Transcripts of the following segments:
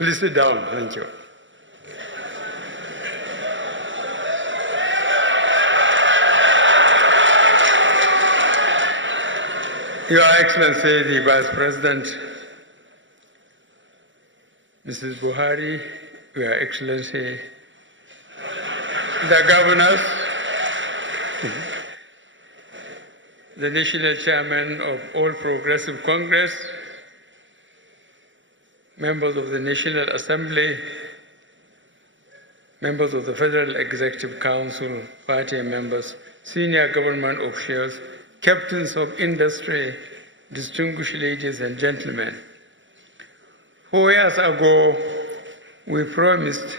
Please sit down. Thank you. Your Excellency, the Vice President, Mrs. Buhari, Your Excellency, the governors, the National Chairman of All Progressive Congress, members of the National Assembly, members of the Federal Executive Council, party members, senior government officials, captains of industry, distinguished ladies and gentlemen. 4 years ago, we promised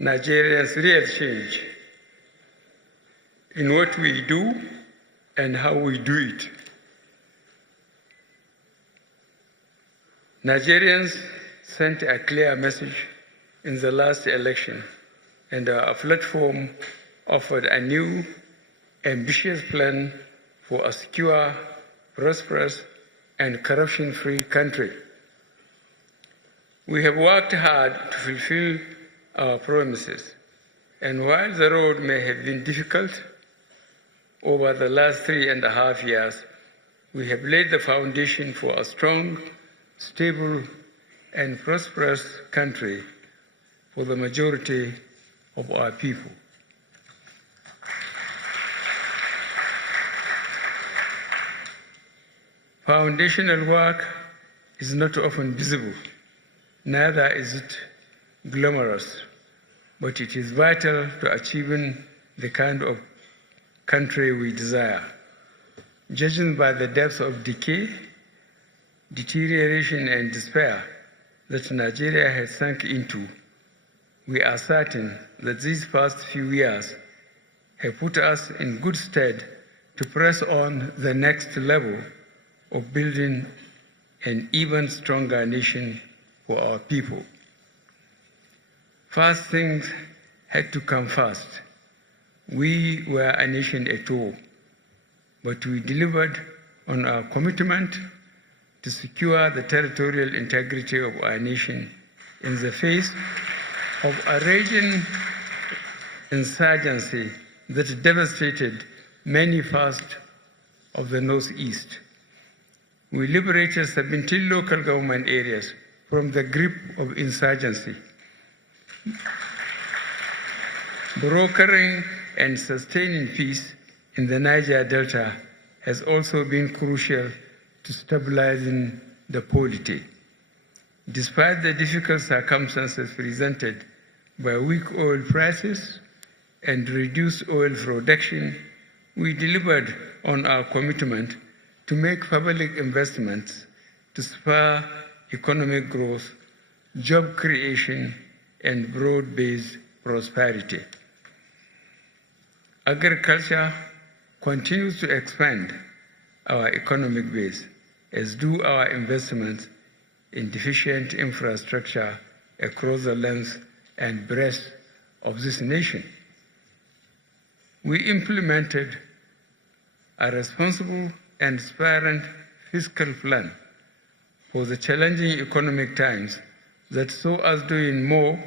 Nigerians real change in what we do and how we do it. Nigerians sent a clear message in the last election, and our platform offered a new, ambitious plan for a secure, prosperous, and corruption-free country. We have worked hard to fulfill our promises, and while the road may have been difficult, over the last 3.5 years, we have laid the foundation for a strong, stable, and prosperous country for the majority of our people. Foundational work is not often visible, neither is it glamorous, but it is vital to achieving the kind of country we desire. Judging by the depth of decay, deterioration, and despair that Nigeria has sunk into, we are certain that these past few years have put us in good stead to press on the next level of building an even stronger nation for our people. First things had to come first. We were a nation at all, but we delivered on our commitment to secure the territorial integrity of our nation in the face of a raging insurgency that devastated many parts of the Northeast. We liberated 17 local government areas from the grip of insurgency. Brokering and sustaining peace in the Niger Delta has also been crucial to stabilizing the polity. Despite the difficult circumstances presented by weak oil prices and reduced oil production, we delivered on our commitment to make public investments to spur economic growth, job creation, and broad-based prosperity. Agriculture continues to expand our economic base, as do our investments in deficient infrastructure across the length and breadth of this nation. We implemented a responsible and transparent fiscal plan for the challenging economic times that saw us doing more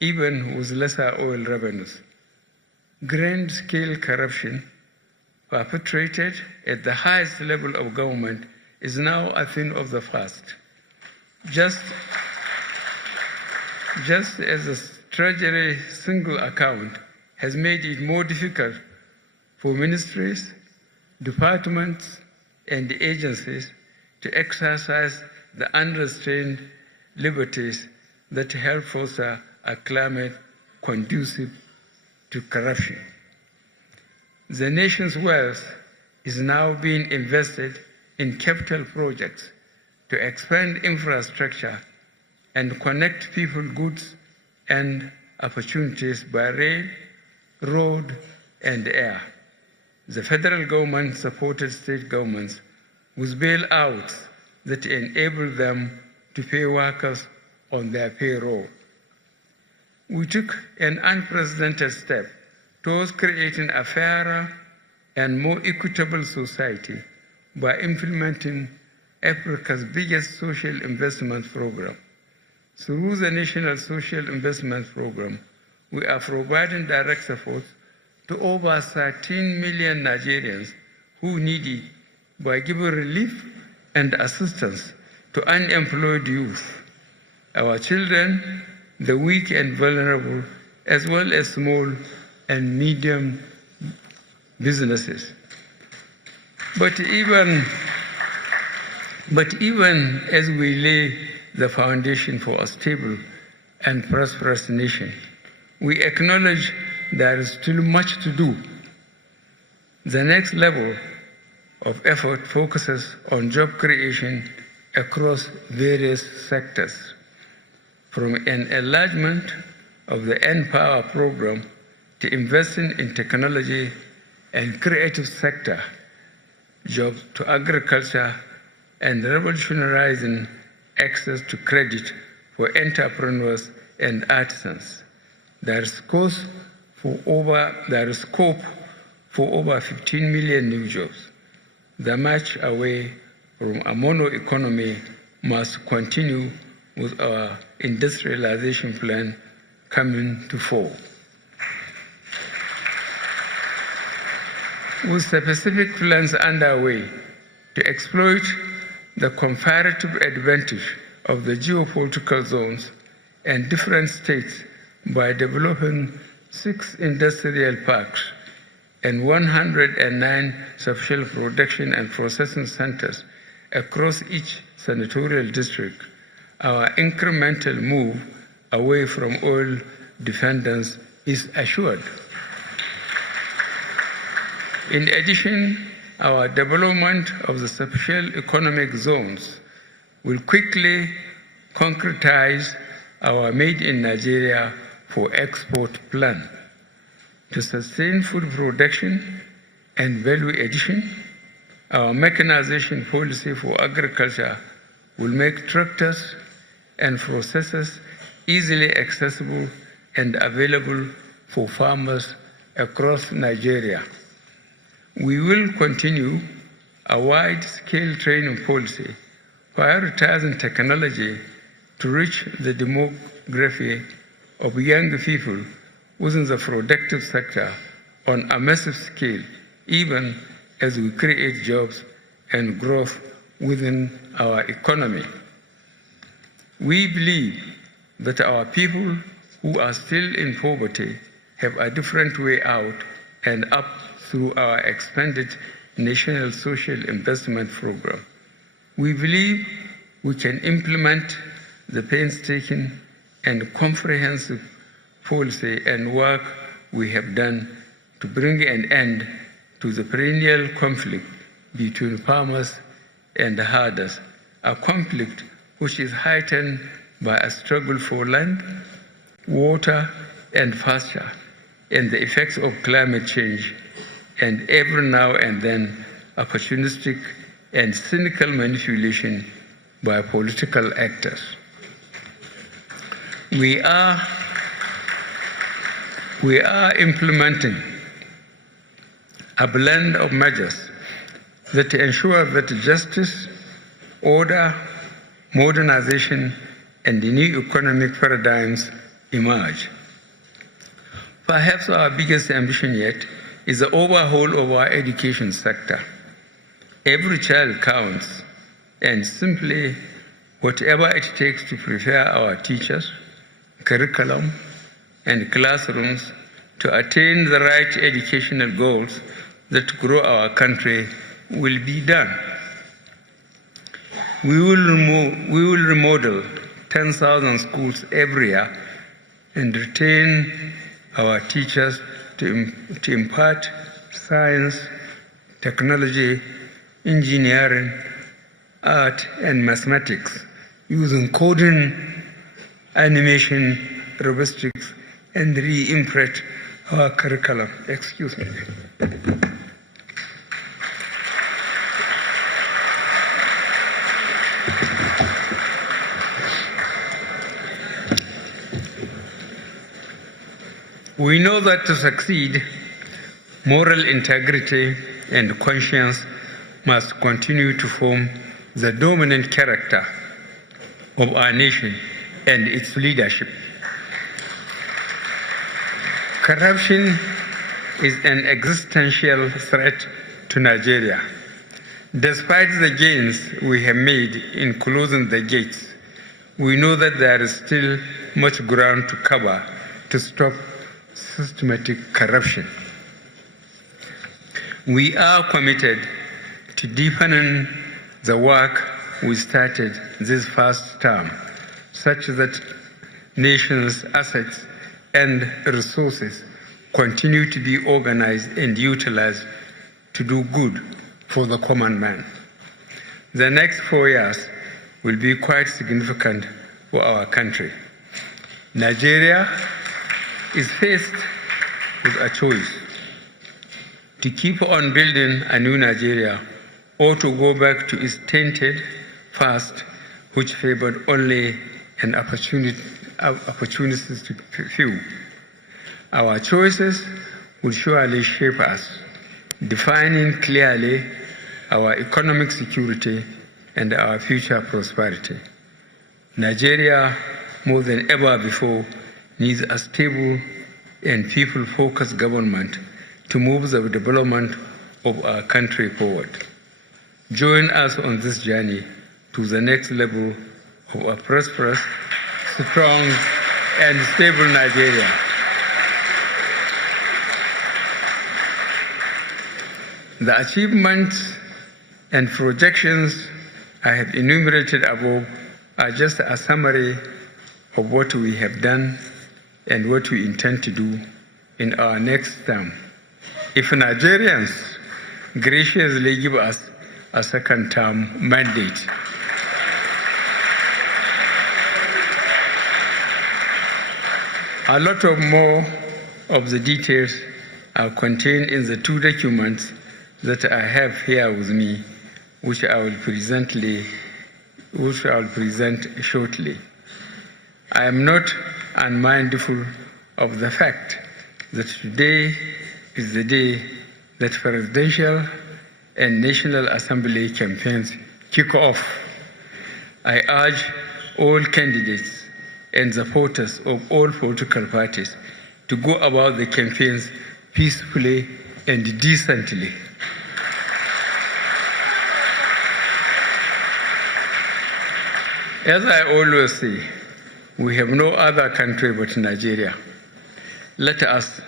even with lesser oil revenues. Grand-scale corruption perpetrated at the highest level of government is now a thing of the past. Just as the Treasury single account has made it more difficult for ministries, departments, and agencies to exercise the unrestrained liberties that help foster a climate conducive to corruption. The nation's wealth is now being invested in capital projects to expand infrastructure and connect people, goods, and opportunities by rail, road, and air. The federal government supported state governments with bailouts that enable them to pay workers on their payroll. We took an unprecedented step towards creating a fairer and more equitable society by implementing Africa's biggest social investment program, Through the National Social Investment Program, we are providing direct support to over 13 million Nigerians who need it by giving relief and assistance to unemployed youth, our children, the weak and vulnerable, as well as small and medium businesses. But even as we lay the foundation for a stable and prosperous nation, we acknowledge there is still much to do. The next level of effort focuses on job creation across various sectors, from an enlargement of the N-Power program to investing in technology and creative sector jobs to agriculture and revolutionizing access to credit for entrepreneurs and artisans. There is scope for over 15 million new jobs. The march away from a mono economy must continue with our industrialization plan coming to fore. With specific plans underway to exploit the comparative advantage of the geopolitical zones and different states by developing 6 industrial parks and 109 substantial production and processing centers across each senatorial district, our incremental move away from oil dependence is assured. In addition, our development of the special economic zones will quickly concretize our Made in Nigeria for Export plan. To sustain food production and value addition, our mechanization policy for agriculture will make tractors and processors easily accessible and available for farmers across Nigeria. We will continue a wide-scale training policy, prioritizing technology to reach the demography of young people within the productive sector on a massive scale, even as we create jobs and growth within our economy. We believe that our people who are still in poverty have a different way out and up through our expanded National Social Investment Program. We believe we can implement the painstaking and comprehensive policy and work we have done to bring an end to the perennial conflict between farmers and herders, a conflict which is heightened by a struggle for land, water, and pasture, and the effects of climate change, and every now and then opportunistic and cynical manipulation by political actors. We are implementing a blend of measures that ensure that justice, order, modernization, and the new economic paradigms emerge. Perhaps our biggest ambition yet is the overhaul of our education sector. Every child counts, and simply whatever it takes to prepare our teachers, curriculum, and classrooms to attain the right educational goals that grow our country will be done. We will remodel 10,000 schools every year and retain our teachers to impart science, technology, engineering, art, and mathematics using coding, animation, robotics, and re-imprint our curriculum. Excuse me. We know that to succeed, moral integrity and conscience must continue to form the dominant character of our nation and its leadership. Corruption is an existential threat to Nigeria. Despite the gains we have made in closing the gates, we know that there is still much ground to cover to stop systematic corruption. We are committed to deepening the work we started this first term, such that nations' assets and resources continue to be organized and utilized to do good for the common man. The next 4 years will be quite significant for our country. Nigeria is faced with a choice: to keep on building a new Nigeria or to go back to its tainted past, which favored only an opportunities to few. Our choices will surely shape us, defining clearly our economic security and our future prosperity. Nigeria, more than ever before, needs a stable and people-focused government to move the development of our country forward. Join us on this journey to the next level of a prosperous, strong, and stable Nigeria. The achievements and projections I have enumerated above are just a summary of what we have done and what we intend to do in our next term. If Nigerians graciously give us a second term mandate. A lot of more of the details are contained in the 2 documents that I have here with me, which I will present shortly. I am not unmindful of the fact that today is the day that presidential and National Assembly campaigns kick off. I urge all candidates and supporters of all political parties to go about the campaigns peacefully and decently. As I always say, we have no other country but Nigeria. Let us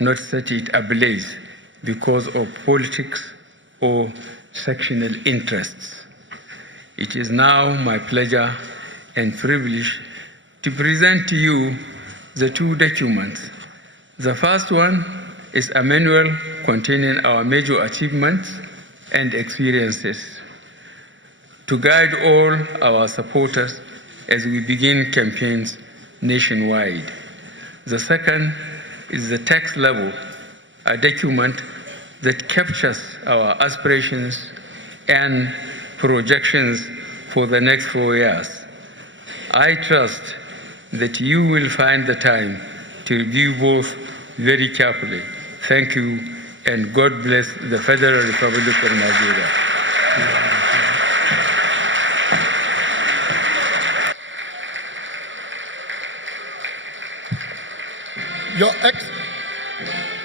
not set it ablaze because of politics or sectional interests. It is now my pleasure and privilege to present to you the 2 documents. The first one is a manual containing our major achievements and experiences to guide all our supporters as we begin campaigns nationwide. The second is the tax level, a document that captures our aspirations and projections for the next 4 years. I trust that you will find the time to review both very carefully. Thank you, and God bless the Federal Republic of Nigeria. Your Excellency.